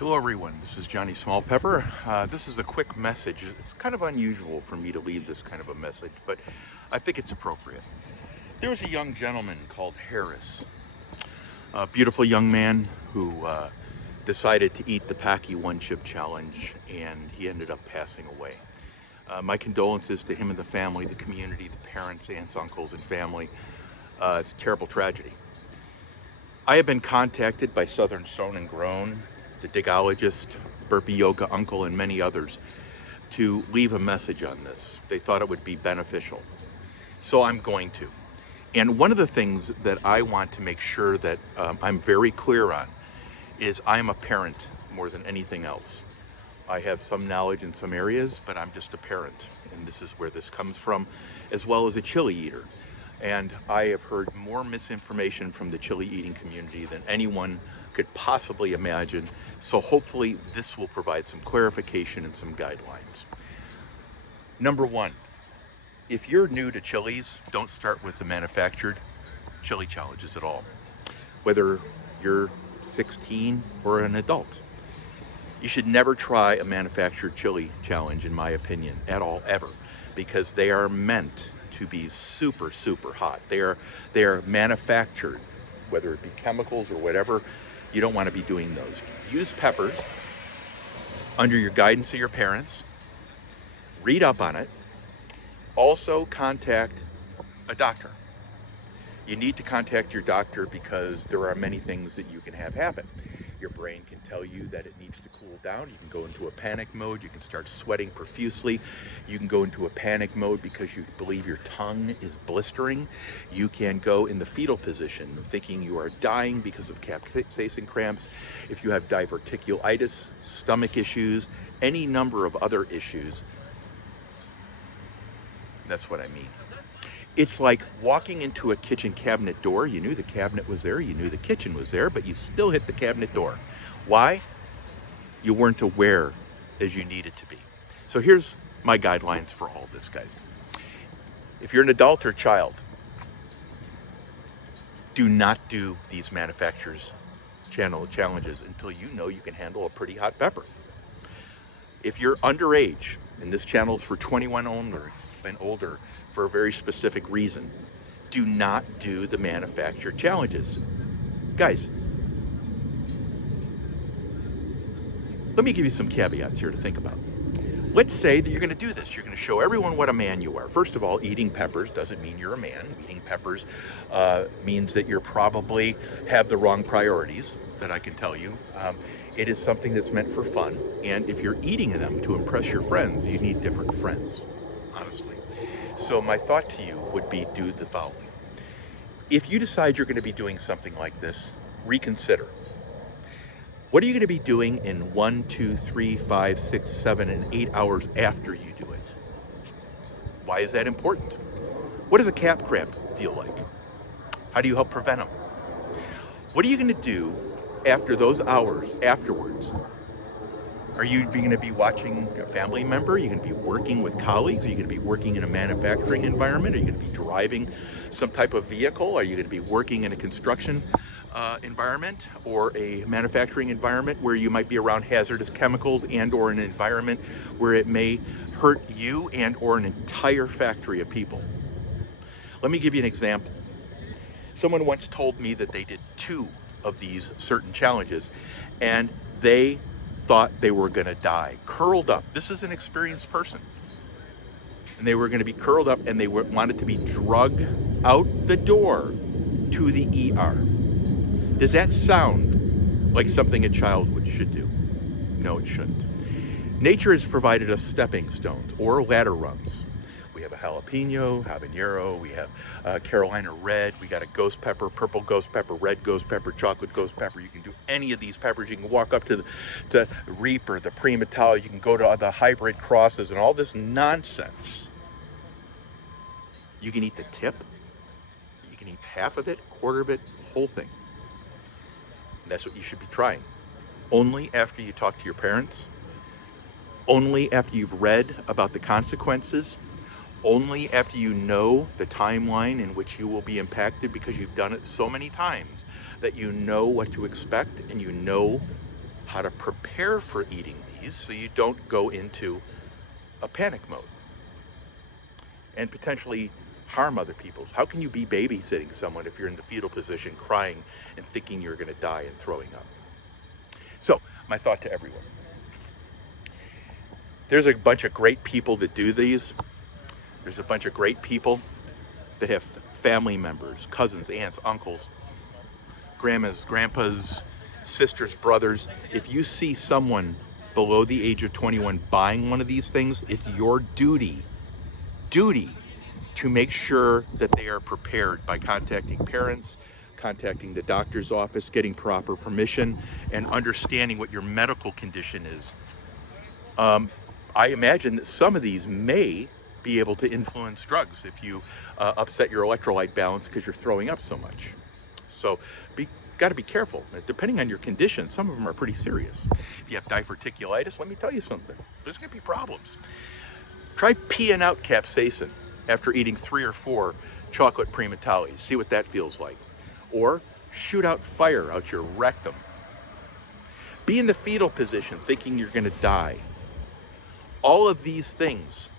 Hello everyone, this is Johnny Smallpepper. This is a quick message. It's kind of unusual for me to leave this kind of a message, but I think it's appropriate. There was a young gentleman called Harris, a beautiful young man who decided to eat the Paqui one chip challenge, and he ended up passing away. My condolences to him and the family, the community, the parents, aunts, uncles, and family. It's a terrible tragedy. I have been contacted by Southern Stone and Grown, the Digologist, Burpee Yoga Uncle, and many others to leave a message on this. They thought it would be beneficial. So I'm going to. And one of the things that I want to make sure that I'm very clear on is I'm a parent more than anything else. I have some knowledge in some areas, but I'm just a parent, and this is where this comes from, as well as a chili eater. And I have heard more misinformation from the chili eating community than anyone could possibly imagine. So hopefully this will provide some clarification and some guidelines. Number one, if you're new to chilies, don't start with the manufactured chili challenges at all. Whether you're 16 or an adult, you should never try a manufactured chili challenge, in my opinion, at all, ever, because they are meant to be super, super hot. They are manufactured, whether it be chemicals or whatever. You don't want to be doing those. Use peppers under your guidance of your parents. Read up on it. Also contact a doctor. You need to contact your doctor because there are many things that you can have happen. Your brain can tell you that it needs to cool down. You can go into a panic mode. You can start sweating profusely. You can go into a panic mode because you believe your tongue is blistering. You can go in the fetal position thinking you are dying because of CAPSAICIN cramps. If you have diverticulitis, stomach issues, any number of other issues, that's what I mean. It's like walking into a kitchen cabinet door. You knew the cabinet was there, you knew the kitchen was there, but you still hit the cabinet door. Why? You weren't aware as you needed to be. So here's my guidelines for all this, guys. If you're an adult or child, do not do these manufacturers' challenges until you know you can handle a pretty hot pepper. If you're underage, and this channel is for 21 and older for a very specific reason, do not do the manufactured challenges. Guys, let me give you some caveats here to think about. Let's say that you're going to do this. You're going to show everyone what a man you are. First of all, eating peppers doesn't mean you're a man. Eating peppers means that you're probably have the wrong priorities, that I can tell you. It is something that's meant for fun. And if you're eating them to impress your friends, you need different friends, honestly. So my thought to you would be do the following. If you decide you're going to be doing something like this, reconsider. What are you going to be doing in 1, 2, 3, 5, 6, 7, and 8 hours after you do it? Why is that important? What does a calf cramp feel like? How do you help prevent them? What are you going to do after those hours afterwards? Are you going to be watching a family member? Are you going to be working with colleagues? Are you going to be working in a manufacturing environment? Are you going to be driving some type of vehicle? Are you going to be working in a construction environment or a manufacturing environment where you might be around hazardous chemicals and or an environment where it may hurt you and or an entire factory of people? Let me give you an example. Someone once told me that they did 2 of these certain challenges and they thought they were going to die, curled up. This is an experienced person. And they were going to be curled up and they wanted to be drugged out the door to the ER. Does that sound like something a child should do? No, it shouldn't. Nature has provided us stepping stones or ladder rungs. We have a jalapeno, habanero, we have Carolina red, we got a ghost pepper, purple ghost pepper, red ghost pepper, chocolate ghost pepper. You can do any of these peppers. You can walk up to the Reaper, the Prima Tal, you can go to the hybrid crosses and all this nonsense. You can eat the tip, you can eat half of it, quarter of it, whole thing. And that's what you should be trying. Only after you talk to your parents, only after you've read about the consequences, only after you know the timeline in which you will be impacted because you've done it so many times that you know what to expect and you know how to prepare for eating these so you don't go into a panic mode and potentially harm other people. How can you be babysitting someone if you're in the fetal position, crying and thinking you're going to die and throwing up? So, my thought to everyone. There's a bunch of great people that do these. There's a bunch of great people that have family members, cousins, aunts, uncles, grandmas, grandpas, sisters, brothers. If you see someone below the age of 21 buying one of these things, it's your duty to make sure that they are prepared by contacting parents, contacting the doctor's office, getting proper permission, and understanding what your medical condition is. I imagine that some of these may be able to influence drugs if you upset your electrolyte balance because you're throwing up so much. So got to be careful. Depending on your condition, some of them are pretty serious. If you have diverticulitis, let me tell you something. There's going to be problems. Try peeing out capsaicin after eating 3 or 4 chocolate primitalis. See what that feels like. Or shoot out fire out your rectum. Be in the fetal position thinking you're going to die. All of these things,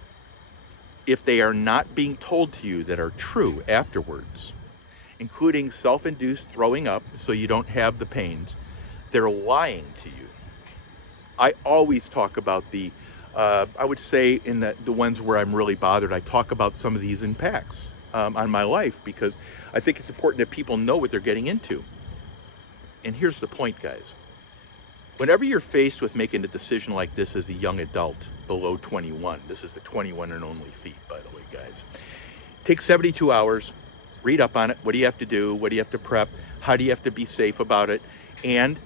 if they are not being told to you that are true afterwards, including self-induced throwing up so you don't have the pains, they're lying to you. I always talk about I would say in the ones where I'm really bothered, I talk about some of these impacts on my life because I think it's important that people know what they're getting into. And here's the point, guys. Whenever you're faced with making a decision like this as a young adult below 21, this is the 21 and only feet, by the way, guys. Take 72 hours, read up on it. What do you have to do? What do you have to prep? How do you have to be safe about it? And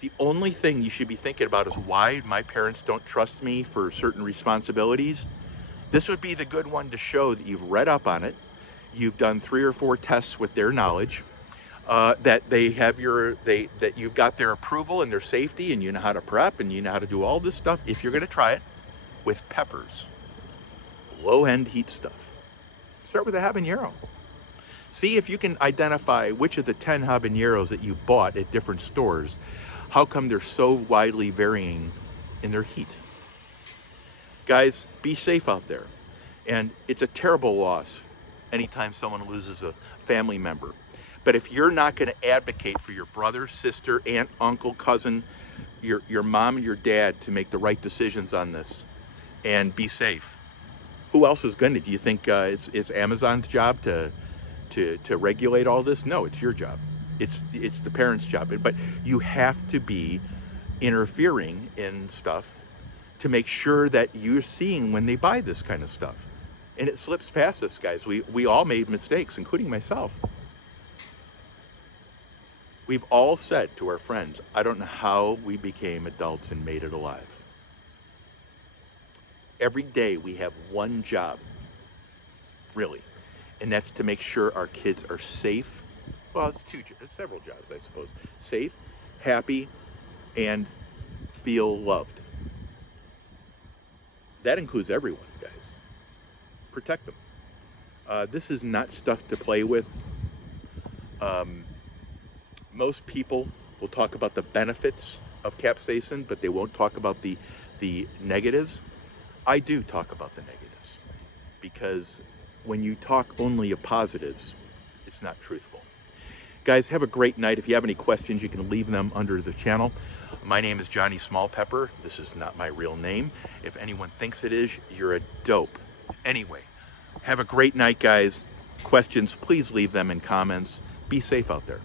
the only thing you should be thinking about is why my parents don't trust me for certain responsibilities. This would be the good one to show that you've read up on it. You've done 3 or 4 tests with their knowledge. That that you've got their approval and their safety, and you know how to prep and you know how to do all this stuff if you're going to try it with peppers, low-end heat stuff. Start with a habanero. See if you can identify which of the 10 habaneros that you bought at different stores, how come they're so widely varying in their heat. Guys, be safe out there. And it's a terrible loss anytime someone loses a family member. But if you're not going to advocate for your brother, sister, aunt, uncle, cousin, your mom and your dad to make the right decisions on this and be safe, who else is going to? Do you think it's Amazon's job to regulate all this? No, it's your job. It's the parents' job. But you have to be interfering in stuff to make sure that you're seeing when they buy this kind of stuff. And it slips past us, guys. We all made mistakes, including myself. We've all said to our friends, I don't know how we became adults and made it alive. Every day we have one job, really, and that's to make sure our kids are safe. Well, it's several jobs, I suppose. Safe, happy, and feel loved. That includes everyone, guys. Protect them. This is not stuff to play with. Most people will talk about the benefits of capsaicin, but they won't talk about the negatives. I do talk about the negatives because when you talk only of positives, it's not truthful. Guys, have a great night. If you have any questions, you can leave them under the channel. My name is Johnny Smallpepper. This is not my real name. If anyone thinks it is, you're a dope. Anyway, have a great night, guys. Questions, please leave them in comments. Be safe out there.